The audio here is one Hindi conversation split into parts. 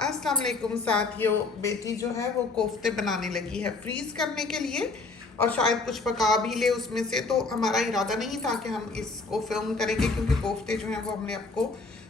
अस्सलाम वालेकुम साथियों, बेटी जो है वो कोफ्ते बनाने लगी है फ्रीज़ करने के लिए और शायद कुछ पका भी ले उसमें से। तो हमारा इरादा नहीं था कि हम इसको फिल्म करेंगे क्योंकि कोफ्ते जो हैं वो हमने आपको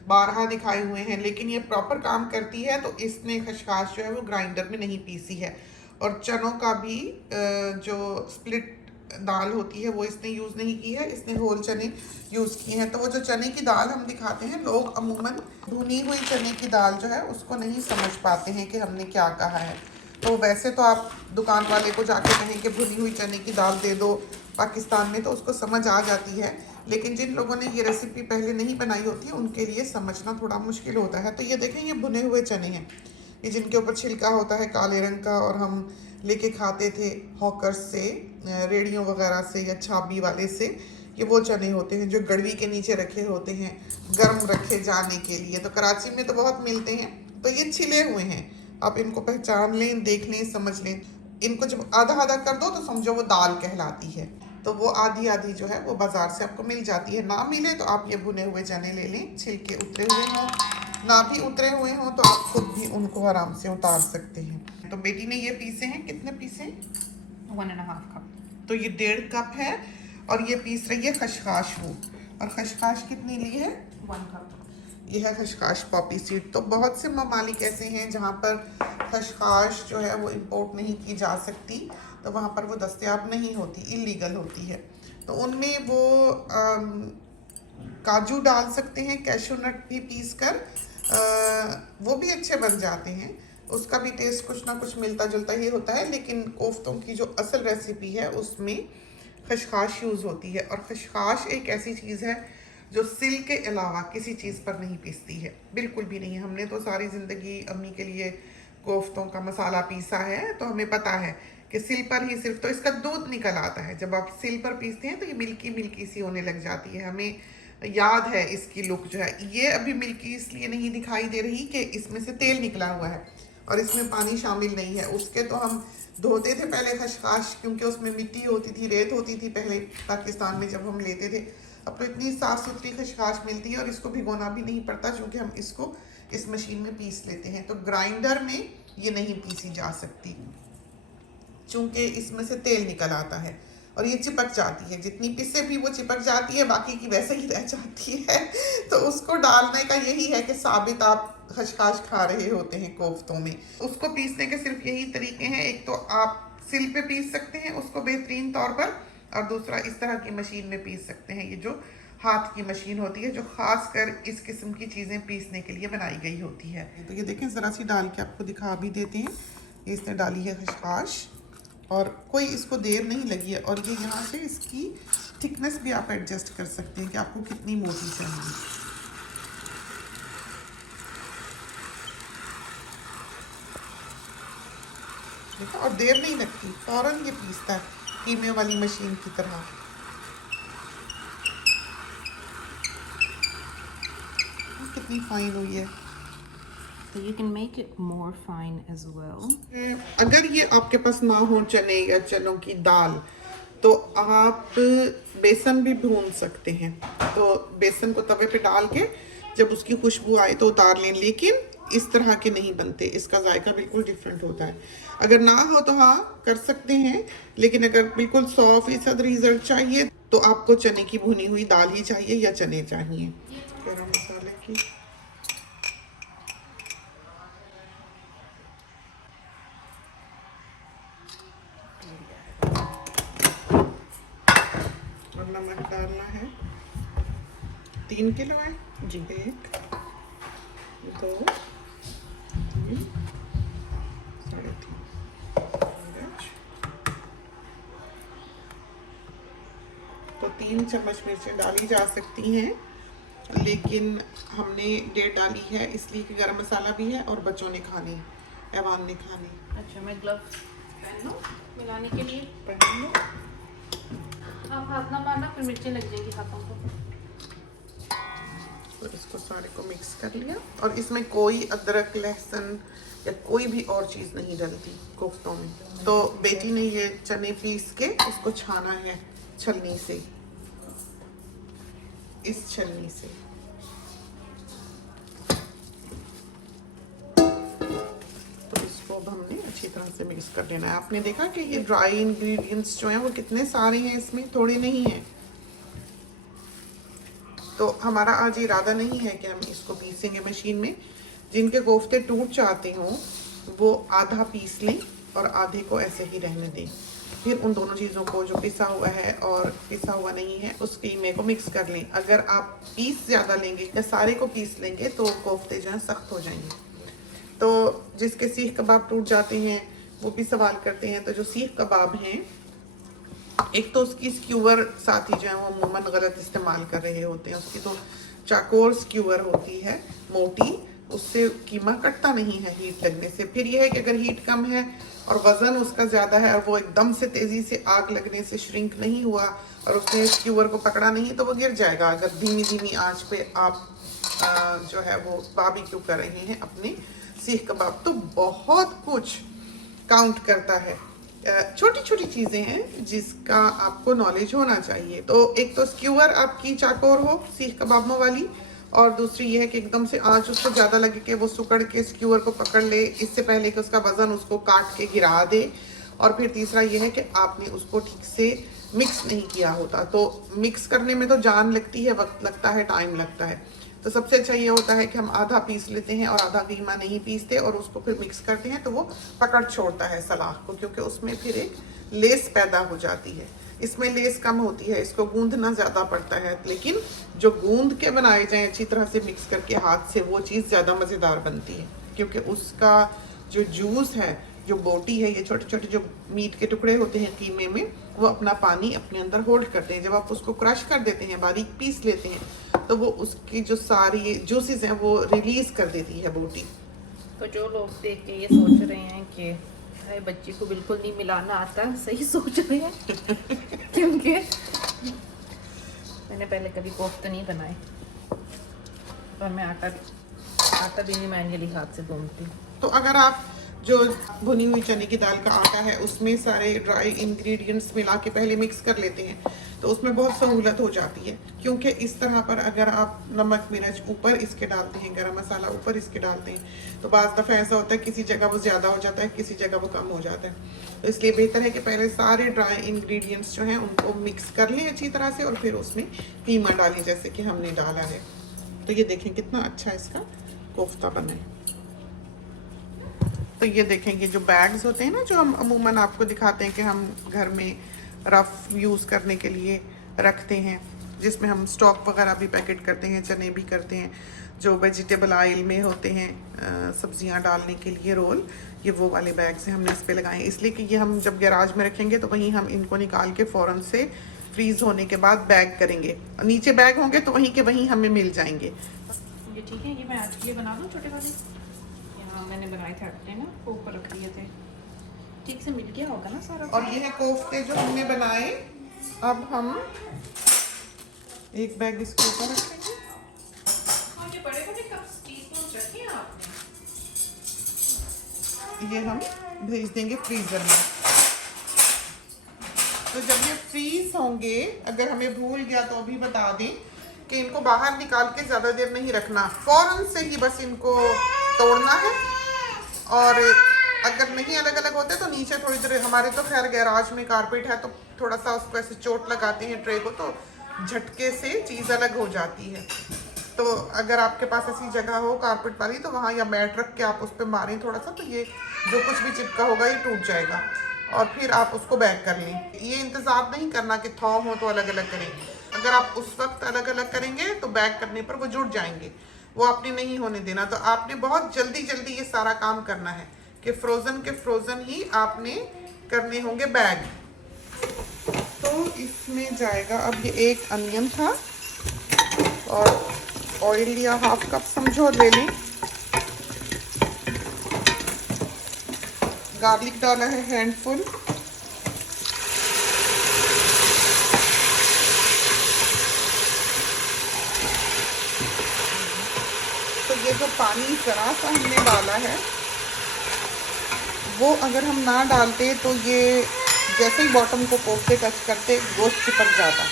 बारहा दिखाए हुए हैं, लेकिन ये प्रॉपर काम करती है। तो इसने खशखाश जो है वो ग्राइंडर में नहीं पीसी है और चनों का भी जो स्प्लिट दाल होती है वो इसने यूज़ नहीं की है, इसने होल चने यूज़ किए हैं। तो वो जो चने की दाल हम दिखाते हैं, लोग अमूमन भुनी हुई चने की दाल जो है उसको नहीं समझ पाते हैं कि हमने क्या कहा है। तो वैसे तो आप दुकान वाले को जाके कहें कि भुनी हुई चने की दाल दे दो पाकिस्तान में, तो उसको समझ आ जाती है। लेकिन जिन लोगों ने ये रेसिपी पहले नहीं बनाई होती है उनके लिए समझना थोड़ा मुश्किल होता है। तो ये देखें, ये भुने हुए चने हैं, ये जिनके ऊपर छिलका होता है काले रंग का, और हम लेके खाते थे हॉकर्स से, रेडियो वगैरह से या छाबी वाले से। ये वो चने होते हैं जो गड़वी के नीचे रखे होते हैं गर्म रखे जाने के लिए। तो कराची में तो बहुत मिलते हैं। तो ये छिले हुए हैं, आप इनको पहचान लें, देख लें, समझ लें। इनको जब आधा आधा कर दो तो समझो वो दाल कहलाती है। तो वो आधी आधी जो है वो बाजार से आपको मिल जाती है। ना मिले तो आप ये भुने हुए चने ले लें, छिलके उतरे हुए हों, ना भी उतरे हुए हों तो आप खुद भी उनको आराम से उतार सकते हैं। तो बेटी ने ये पीसे हैं, कितने पीसे? 1.5 कप। तो ये 1.5 कप है और ये पीस रही है खशखाश वो। और खशखाश कितनी ली है? 1 कप। ये है खशखाश पॉपी सीड। तो बहुत से ममालिक ऐसे हैं जहाँ पर खशखाश जो है वो इम्पोर्ट नहीं की जा सकती, तो वहाँ पर वो दस्तयाब नहीं होती, इलीगल होती है। तो उनमें वो काजू डाल सकते हैं, कैशू नट भी पीस कर, वो भी अच्छे बन जाते हैं। उसका भी टेस्ट कुछ ना कुछ मिलता जुलता ही होता है। लेकिन कोफ्तों की जो असल रेसिपी है उसमें खशखाश यूज़ होती है। और खशखाश एक ऐसी चीज़ है जो सिल के अलावा किसी चीज़ पर नहीं पीसती है, बिल्कुल भी नहीं। हमने तो सारी ज़िंदगी अम्मी के लिए कोफ्तों का मसाला पीसा है, तो हमें पता है कि सिल पर ही सिर्फ तो इसका दूध निकल आता है। जब आप सिल पर पीसते हैं तो ये मिल्की मिल्की सी होने लग जाती है। हमें याद है इसकी लुक जो है। ये अभी मिल्की इसलिए नहीं दिखाई दे रही कि इसमें से तेल निकला हुआ है और इसमें पानी शामिल नहीं है। उसके तो हम धोते थे पहले खशखाश, क्योंकि उसमें मिट्टी होती थी, रेत होती थी पहले पाकिस्तान में जब हम लेते थे। अब तो इतनी साफ़ सुथरी खशखाश मिलती है और इसको भिगोना भी नहीं पड़ता, क्योंकि हम इसको इस मशीन में पीस लेते हैं। तो ग्राइंडर में ये नहीं पीसी जा सकती चूँकि इसमें से तेल निकल आता है और ये चिपक जाती है। जितनी पिसे भी वो चिपक जाती है, बाकी की वैसे ही रह जाती है। तो उसको डालने का यही है कि साबित आप खशखाश खा रहे होते हैं कोफ्तों में। उसको पीसने के सिर्फ यही तरीके हैं, एक तो आप सिल पे पीस सकते हैं उसको बेहतरीन तौर पर, और दूसरा इस तरह की मशीन में पीस सकते हैं। ये जो हाथ की मशीन होती है जो ख़ास कर इस किस्म की चीज़ें पीसने के लिए बनाई गई होती है। तो ये देखें, ज़रा सी डाल के आपको दिखा भी देते हैं। इसने डाली है खशखाश और कोई इसको देर नहीं लगी है। और ये यहाँ से इसकी थिकनेस भी आप एडजस्ट कर सकते हैं कि आपको कितनी मोटी चाहिए। देखो, और देर नहीं लगती, फौरन ये पीसता है कीमे वाली मशीन की तरह। कितनी फाइन हुई है। So you can make it more fine as well. अगर ये आपके पास ना हो चने या चनों की दाल, तो आप बेसन भी भून सकते हैं। तो बेसन को तवे पे डाल के जब उसकी खुशबू आए तो उतार लें, लेकिन इस तरह के नहीं बनते, इसका जायका बिल्कुल डिफरेंट होता है। अगर ना हो तो हाँ कर सकते हैं, लेकिन अगर बिल्कुल 100% रिजल्ट चाहिए तो आपको चने की भुनी हुई दाल ही चाहिए या चने चाहिए। गरम मसाले की और नमक डालना है। 3 किलो है जी। 1 2 3 3.5 तो 3 चम्मच मिर्चें डाली जा सकती हैं, लेकिन हमने 1.5 डाली है इसलिए कि गरम मसाला भी है और बच्चों ने खानी, ऐवान ने खानी। अच्छा, मैं ग्लव्स पहन लूँ मिलाने के लिए? पहन लो। आप हाथ ना मारना, फिर मिर्चें लग जाएगी हाथों को। तो इसको सारे को मिक्स कर लिया और इसमें कोई अदरक लहसुन या कोई भी और चीज़ नहीं डलती कोफ्तों में। तो बेटी ने ये चने पीस के उसको छाना है छलनी से, इस छलनी से। तरह से मिक्स कर लेना है। आपने देखा कि ये ड्राई इंग्रेडिएंट्स जो हैं वो कितने सारे हैं, इसमें थोड़े नहीं हैं। तो हमारा आज इरादा नहीं है कि हम इसको पीसेंगे मशीन में। जिनके कोफ्ते टूट जाते हों वो आधा पीस लें और आधे को ऐसे ही रहने दें। फिर उन दोनों चीज़ों को, जो पिसा हुआ है और पिसा हुआ नहीं है, उस कीमे को मिक्स कर लें। अगर आप पीस ज़्यादा लेंगे या सारे को पीस लेंगे तो कोफ्ते जो हैं सख्त हो जाएंगे। तो जिसके सीख कबाब टूट जाते हैं वो भी सवाल करते हैं। तो जो सीख कबाब हैं, एक तो उसकी स्क्यूअर साथी जो है वो अमूमन गलत इस्तेमाल कर रहे होते हैं। उसकी तो चाकोर स्क्यूअर होती है मोटी, उससे कीमा कटता नहीं है हीट लगने से। फिर यह है कि अगर हीट कम है और वज़न उसका ज़्यादा है और वो एकदम से तेज़ी से आग लगने से श्रिंक नहीं हुआ और उसने स्क्यूअर को पकड़ा नहीं तो वो गिर जाएगा। अगर धीमी धीमी आंच पे आप जो है वो बारबेक्यू कर रहे हैं अपने सीख कबाब। तो बहुत कुछ काउंट करता है, छोटी छोटी चीज़ें हैं जिसका आपको नॉलेज होना चाहिए। तो एक तो स्क्यूअर आपकी चाकोर हो सीख कबाबों वाली, और दूसरी ये है कि एकदम से आंच उसको ज़्यादा लगे कि वो सुकड़ के स्क्यूअर को पकड़ ले, इससे पहले कि उसका वज़न उसको काट के गिरा दे। और फिर तीसरा ये है कि आपने उसको ठीक से मिक्स नहीं किया होता। तो मिक्स करने में तो जान लगती है, वक्त लगता है, टाइम लगता है। तो सबसे अच्छा ये होता है कि हम आधा पीस लेते हैं और आधा कीमा नहीं पीसते और उसको फिर मिक्स करते हैं, तो वो पकड़ छोड़ता है सलाह को, क्योंकि उसमें फिर एक लेस पैदा हो जाती है। इसमें लेस कम होती है, इसको गूंदना ज़्यादा पड़ता है। लेकिन जो गूंद के बनाए जाएँ अच्छी तरह से मिक्स करके हाथ से, वो चीज़ ज़्यादा मज़ेदार बनती है, क्योंकि उसका जो जूस है, जो बोटी है, ये छोटे छोटे जो मीट के टुकड़े होते हैं कीमे में, वो अपना पानी अपने अंदर होल्ड करते हैं। जब आप उसको क्रश कर देते हैं, बारीक पीस लेते हैं, तो वो उसकी जो सारी जूसेस हैं वो रिलीज़ कर देती है बोटी। तो जो लोग देख के ये सोच रहे हैं कि भाई बच्ची को बिल्कुल नहीं मिलाना आता, सही सोच रहे हैं क्योंकि मैंने पहले कभी कोफ्ते नहीं बनाए और मैं आटा भी नहीं मैनुअली हाथ से गूंथती। तो अगर आप जो भुनी हुई चने की दाल का आटा है उसमें सारे ड्राई इंग्रेडिएंट्स मिला के पहले मिक्स कर लेते हैं तो उसमें बहुत सहूलत हो जाती है। क्योंकि इस तरह पर अगर आप नमक मिर्च ऊपर इसके डालते हैं, गरम मसाला ऊपर इसके डालते हैं, तो बाज़ दफ़ा ऐसा होता है किसी जगह वो ज़्यादा हो जाता है, किसी जगह वो कम हो जाता है। तो इसलिए बेहतर है कि पहले सारे ड्राई इंग्रेडिएंट्स जो हैं उनको मिक्स कर लें अच्छी तरह से और फिर उसमें कीमा डालें जैसे कि हमने डाला है। तो ये देखें कितना अच्छा इसका कोफ्ता बना है। तो ये देखेंगे जो बैग्स होते हैं ना, जो हम अमूमन आपको दिखाते हैं कि हम घर में रफ़ यूज़ करने के लिए रखते हैं, जिसमें हम स्टॉक वगैरह भी पैकेट करते हैं, चने भी करते हैं, जो वेजिटेबल आयल में होते हैं सब्जियां डालने के लिए रोल, ये वो वाले बैग्स हैं हमने इस पे लगाए हैं। इसलिए कि ये हम जब गैराज में रखेंगे तो वहीं हम इनको निकाल के फ़ौरन से फ्रीज़ होने के बाद बैग करेंगे। नीचे बैग होंगे तो वहीं के वहीं हमें मिल जाएंगे। ये ठीक है, ये मैं आज के लिए बना दूँ छोटे वाले। यहाँ मैंने बनाए थे आटे ना, ऊपर रख दिए थे, ठीक से मिल गया होगा ना सारा। और ये है कोफ्ते जो हमने बनाए। अब हम एक बैग इसके ऊपर रखेंगे। ये बड़े बड़े कप्स टीस्पून रखे हैं आपने, ये हम भेज देंगे फ्रीज़र में। तो जब ये फ्रीज होंगे, अगर हमें भूल गया तो अभी बता दें कि इनको बाहर निकाल के ज़्यादा देर नहीं रखना, फ़ौरन से ही बस इनको तोड़ना है। और अगर नहीं अलग अलग होते तो नीचे थोड़ी देर, हमारे तो खैर गैराज में कारपेट है तो थोड़ा सा उसको ऐसे चोट लगाते हैं ट्रे को, तो झटके से चीज़ अलग हो जाती है। तो अगर आपके पास ऐसी जगह हो कारपेट वाली तो वहाँ या मैट रख के आप उस पर मारें थोड़ा सा, तो ये जो कुछ भी चिपका होगा ये टूट जाएगा और फिर आप उसको बैक कर लें। ये इंतज़ार नहीं करना कि थौ हो तो अलग अलग करें। अगर आप उस वक्त अलग अलग करेंगे तो बैक करने पर वो जुड़ जाएंगे, वो आपने नहीं होने देना। तो आपने बहुत जल्दी जल्दी ये सारा काम करना है कि फ्रोज़न के फ्रोज़न ही आपने करने होंगे बैग। तो इसमें जाएगा, अब ये एक अनियन था और ऑयल लिया हाफ कप समझो, ले लें। गार्लिक डाला है हैंडफुल। तो ये जो पानी जरा सा हमने डाला है वो अगर हम ना डालते तो ये जैसे ही बॉटम को कोफ्ते टच करते गोश्त चिपक जाता,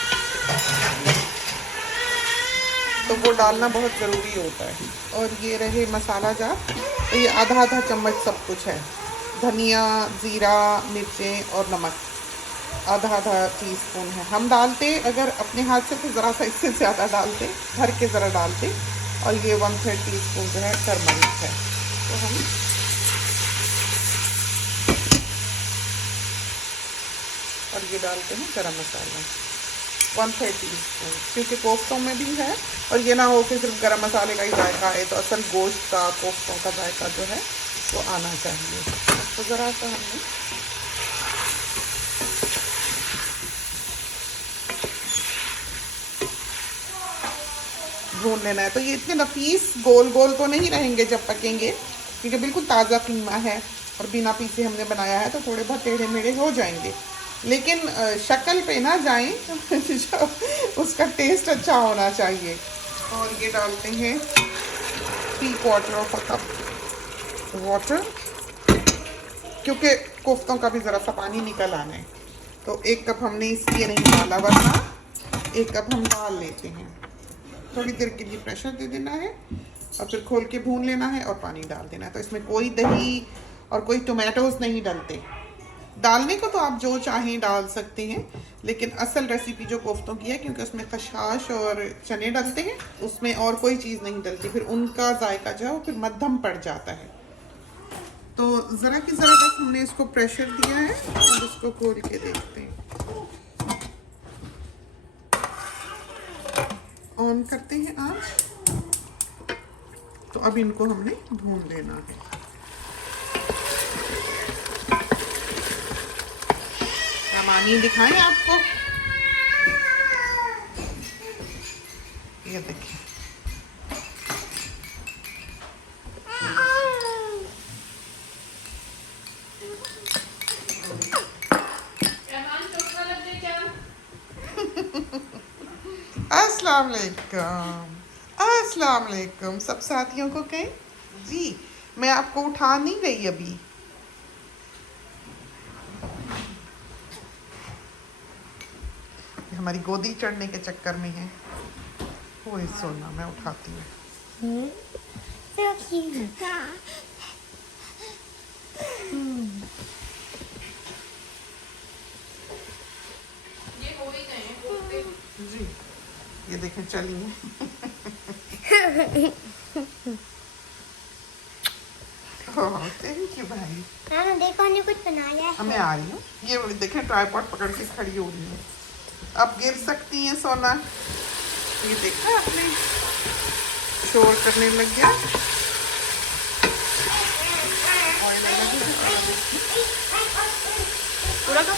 तो वो डालना बहुत ज़रूरी होता है। और ये रहे मसाला जार, तो ये आधा आधा चम्मच सब कुछ है। धनिया, ज़ीरा, मिर्चें और नमक आधा आधा टीस्पून है। हम डालते अगर अपने हाथ से तो ज़रा सा इससे ज़्यादा डालते, भर के ज़रा डालते। और ये 1/3 टीस्पून जो है टर्मरिक है। तो हम और ये डालते हैं गरम मसाला 1/3 टीस्पून, क्योंकि कोफ्तों में भी है और ये ना हो कि सिर्फ गरम मसाले का ही जायका है, तो असल गोश्त का, कोफ्तों का जायका जो है वो आना चाहिए। तो ज़रा सा हमने भून लेना है। तो ये इतने नफीस गोल गोल तो नहीं रहेंगे जब पकेंगे, क्योंकि बिल्कुल ताज़ा कीमा है और बिना पीसे हमने बनाया है, तो थोड़े बहुत टेढ़े मेढ़े हो जाएंगे, लेकिन शक्ल पे ना जाएं उसका टेस्ट अच्छा होना चाहिए। और ये डालते हैं 3/4 कप वाटर, क्योंकि कोफ्तों का भी ज़रा सा पानी निकल आना है। तो 1 कप हमने इसलिए नहीं डाला, वरना 1 कप हम डाल लेते हैं। थोड़ी देर के लिए प्रेशर दे देना है और फिर खोल के भून लेना है और पानी डाल देना है। तो इसमें कोई दही और कोई टोमेटोज़ नहीं डलते। डालने को तो आप जो चाहें डाल सकते हैं, लेकिन असल रेसिपी जो कोफ्तों की है, क्योंकि उसमें खशाश और चने डलते हैं, उसमें और कोई चीज़ नहीं डलती, फिर उनका जायका जो है वो फिर मध्यम पड़ जाता है। तो ज़रा की ज़रा बस हमने इसको प्रेशर दिया है, अब इसको खोल के देखते हैं। ऑन करते हैं आँच। तो अब इनको हमने भून लेना है। सामानी दिखाएं आपको, ये देखिए अस्सलाम वालेकुम, अस्सलाम वालेकुम सब साथियों को कहें जी। मैं आपको उठा नहीं रही अभी, हमारी गोदी चढ़ने के चक्कर में है। ओए सोना, मैं उठाती हूँ। जी ये देखें, चलिए थैंक यू भाई। देखो हमने कुछ बनाया है। मैं आ रही हूँ। ये देखें ट्राइपॉड पकड़ के खड़ी हो रही है। अब गिर सकती हैं सोना। ये देखा आपने, शोर करने लग गया। ऑयल लगी पूरा का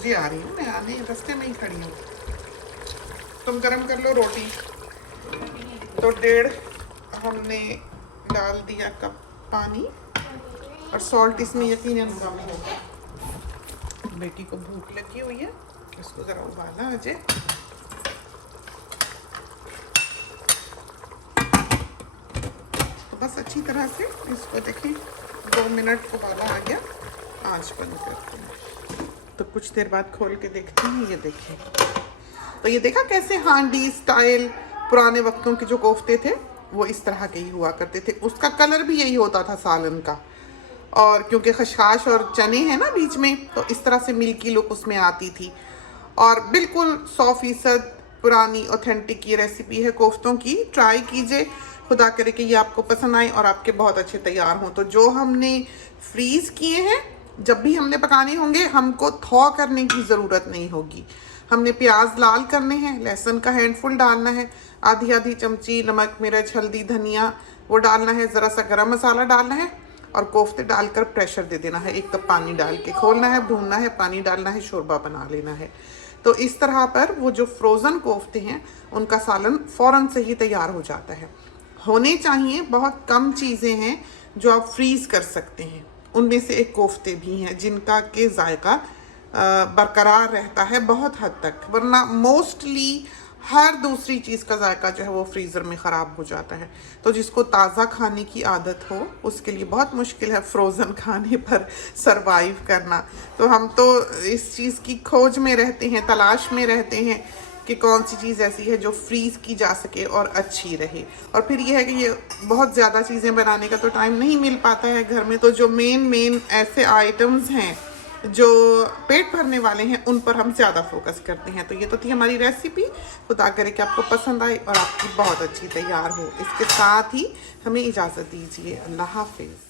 जी आ रही हूँ, मैं आने रास्ते में ही खड़ी हूँ। तुम गरम कर लो रोटी। तो 1.5 हमने डाल दिया कप पानी, और सॉल्ट इसमें यकीनन कम होगा। बेटी को भूख लगी हुई है, इसको ज़रा उबाला आ जाए। तो बस अच्छी तरह से इसको देखें, 2 मिनट उबाला आ गया। आँच बंद करते हैं। तो कुछ देर बाद खोल के देखते हैं। ये देखिए, तो ये देखा कैसे हांडी स्टाइल पुराने वक्तों के जो कोफ्ते थे वो इस तरह के ही हुआ करते थे। उसका कलर भी यही होता था सालन का, और क्योंकि खशाश और चने हैं ना बीच में, तो इस तरह से मिल्की लुक उसमें आती थी। और बिल्कुल 100% पुरानी ऑथेंटिक ये रेसिपी है कोफ्तों की। ट्राई कीजिए, खुदा करे कि ये आपको पसंद आए और आपके बहुत अच्छे तैयार हों। तो जो हमने फ्रीज़ किए हैं, जब भी हमने पकाने होंगे हमको थॉ करने की ज़रूरत नहीं होगी। हमने प्याज लाल करने हैं, लहसुन का हैंडफुल डालना है, आधी आधी चमची नमक, मिर्च, हल्दी, धनिया वो डालना है, ज़रा सा गरम मसाला डालना है, और कोफ्ते डालकर प्रेशर दे देना है। 1 कप पानी डाल के खोलना है, भूनना है, पानी डालना है, शोरबा बना लेना है। तो इस तरह पर वो जो फ्रोज़न कोफ्ते हैं उनका सालन फ़ौरन से ही तैयार हो जाता है। होने चाहिए, बहुत कम चीज़ें हैं जो आप फ्रीज़ कर सकते हैं, उनमें से एक कोफ्ते भी हैं जिनका के जायका बरकरार रहता है बहुत हद तक, वरना मोस्टली हर दूसरी चीज़ का जायका जो है वो फ्रीज़र में ख़राब हो जाता है। तो जिसको ताज़ा खाने की आदत हो उसके लिए बहुत मुश्किल है फ्रोज़न खाने पर सरवाइव करना। तो हम तो इस चीज़ की खोज में रहते हैं, तलाश में रहते हैं कि कौन सी चीज़ ऐसी है जो फ्रीज़ की जा सके और अच्छी रहे। और फिर ये है कि ये बहुत ज़्यादा चीज़ें बनाने का तो टाइम नहीं मिल पाता है घर में, तो जो मेन ऐसे आइटम्स हैं जो पेट भरने वाले हैं उन पर हम ज़्यादा फोकस करते हैं। तो ये तो थी हमारी रेसिपी। खुदा करे कि आपको पसंद आए और आपकी बहुत अच्छी तैयार हो। इसके साथ ही हमें इजाज़त दीजिए। अल्लाह हाफिज़।